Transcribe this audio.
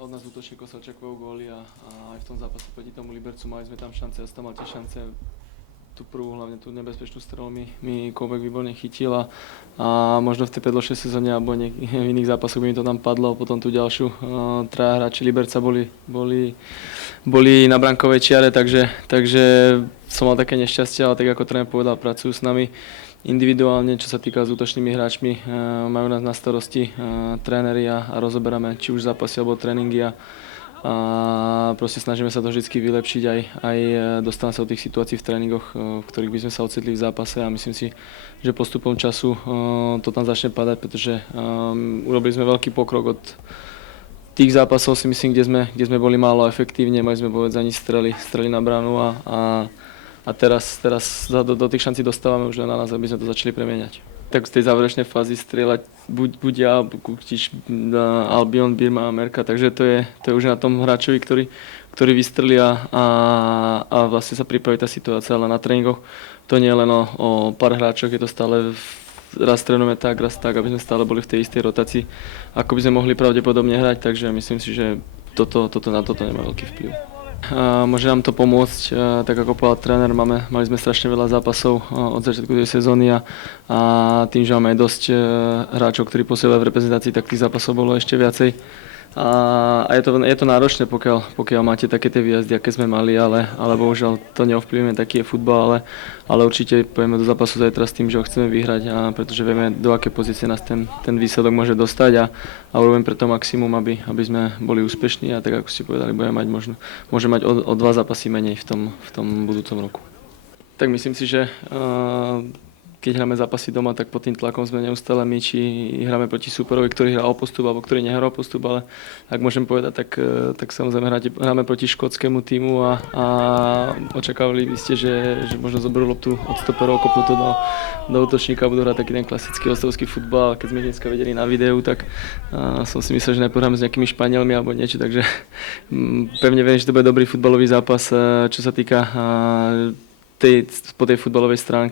od nás útočníkov sa očakujú góly a aj v tom zápase proti tomu Libercu mali sme tam šance, ja som tam mal tie šance. Tú prvú, hlavne tú nebezpečnú strelu mi Koubek výborne chytil a možno v tej predložšej sezóne alebo v iných zápasoch by mi to tam padlo. Potom tú ďalšiu traja hráči Liberca boli na brankovej čiare, takže som mal také nešťastie, ale tak ako tréner povedal, pracujú s nami individuálne, čo sa týka s útočnými hráčmi, majú nás na starosti tréneri a rozoberáme či už zápasy alebo tréningy a proste snažíme sa to vždy vylepšiť, aj dostávame sa do tých situácií v tréningoch, v ktorých by sme sa ocitli v zápase a myslím si, že postupom času to tam začne padať, pretože urobili sme veľký pokrok od tých zápasov, si myslím, kde sme boli málo efektívne, mali sme povedz ani strely na bránu a teraz do tých šancí dostávame už len na nás, aby sme to začali premieňať. Tak z tej záverečnej fázy strieľať buď ja, Kuktič, Albion, Birma a Merka, takže to je už na tom hráčovi, ktorý vystrelia a vlastne sa pripraví tá situácia, ale na tréningoch to nie je len o pár hráčoch, je to stále raz trénujeme tak, raz tak, aby sme stále boli v tej istej rotácii, ako by sme mohli pravdepodobne hrať, takže myslím si, že na toto nemá veľký vplyv. Môže nám to pomôcť, tak ako povedal tréner, mali sme strašne veľa zápasov od začiatku tej sezóny a tým, že máme aj dosť hráčov, ktorí posielajú v reprezentácii, tak tých zápasov bolo ešte viacej. A je to náročné, pokiaľ máte také tie výjazdy, aké sme mali, ale bohužiaľ to neovplyvňuje, taký je futbal, ale určite pôjdeme do zápasu zajtra s tým, že ho chceme vyhrať, pretože vieme, do aké pozície nás ten výsledok môže dostať a urobím preto maximum, aby sme boli úspešní a tak ako ste povedali, môže mať o 2 zápasy menej v tom budúcom roku. Tak myslím si, že keď hráme zápasy doma, tak pod tým tlakom sme neustále my, či hráme proti súperovi, ktorý hrá o postup alebo ktorý nehrá o postup, ale ak môžem povedať, tak samozrejme hráme proti škótskému tímu a očakávali by ste, že možno zoberú loptu od stoperov, kopnú to do útočníka a budú hrať taký ten klasický ostrovský futbal. Keď sme dneska vedeli na videu, tak som si myslel, že najprv hráme s nejakými Španielmi alebo niečo, takže pevne viem, že to bude dobrý futbalový zápas, čo sa týka po tej futbalovej stránke.